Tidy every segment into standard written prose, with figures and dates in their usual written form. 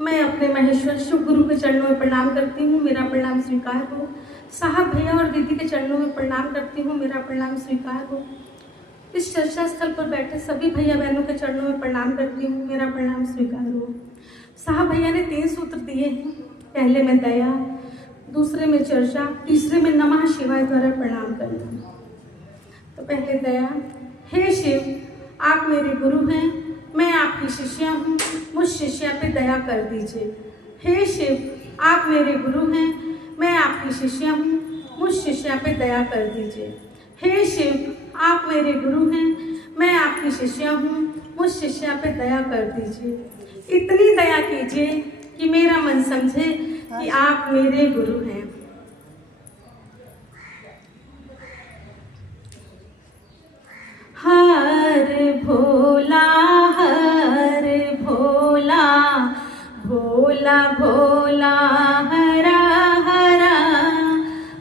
मैं अपने महेश्वर शिव गुरु के चरणों में प्रणाम करती हूँ, मेरा प्रणाम स्वीकार हो। साहब भैया और दीदी के चरणों में प्रणाम करती हूँ, मेरा प्रणाम स्वीकार हो। इस चर्चा स्थल पर बैठे सभी भैया बहनों के चरणों में प्रणाम करती हूँ, मेरा प्रणाम स्वीकार हो। साहब भैया ने 3 सूत्र दिए हैं, पहले में दया, दूसरे में चर्चा, तीसरे में नमः शिवाय द्वारा प्रणाम करना। तो पहले दया। हे शिव, आप मेरे गुरु हैं, मैं आपकी शिष्या हूँ, मुझ शिष्या पे दया कर दीजिए। हे शिव, आप मेरे गुरु हैं, मैं आपकी शिष्या हूँ, मुझ शिष्या पे दया कर दीजिए। हे शिव, आप मेरे गुरु हैं, मैं आपकी शिष्या हूँ, मुझ शिष्या पे दया कर दीजिए। इतनी दया कीजिए कि मेरा मन समझे कि आप मेरे गुरु हैं। हर भोला भोला भोला हरा हरा,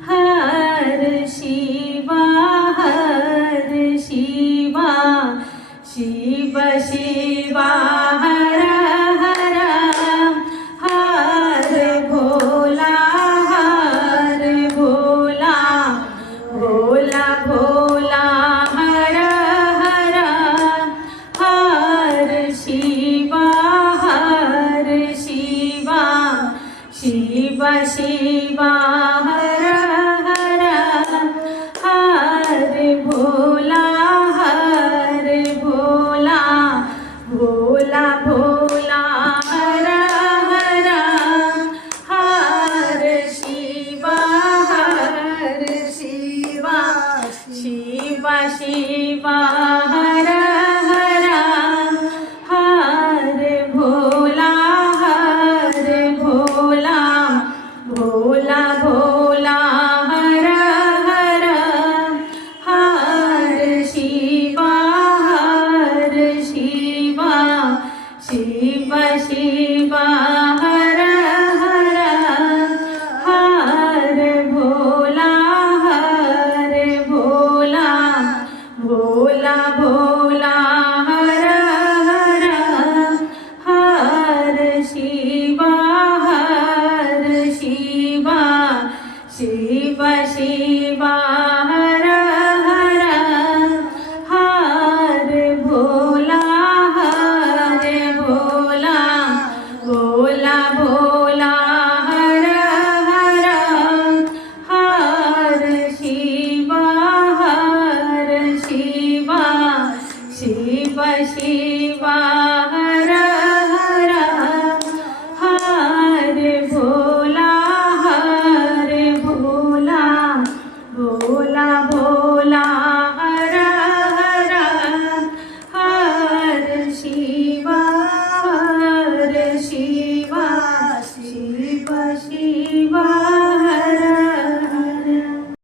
हर शिवा शिव शिवा हरा हरा, हर भोला भोला भोला हरा हरा, हर शिवा शिव शिवा हरा हरा, हर भोला भोला भोला हरा हरा, हर शिवा शिव शिवा हरा हरा, हर भोला भोला भोला हरा हरा, हर शिवा शिव शिवा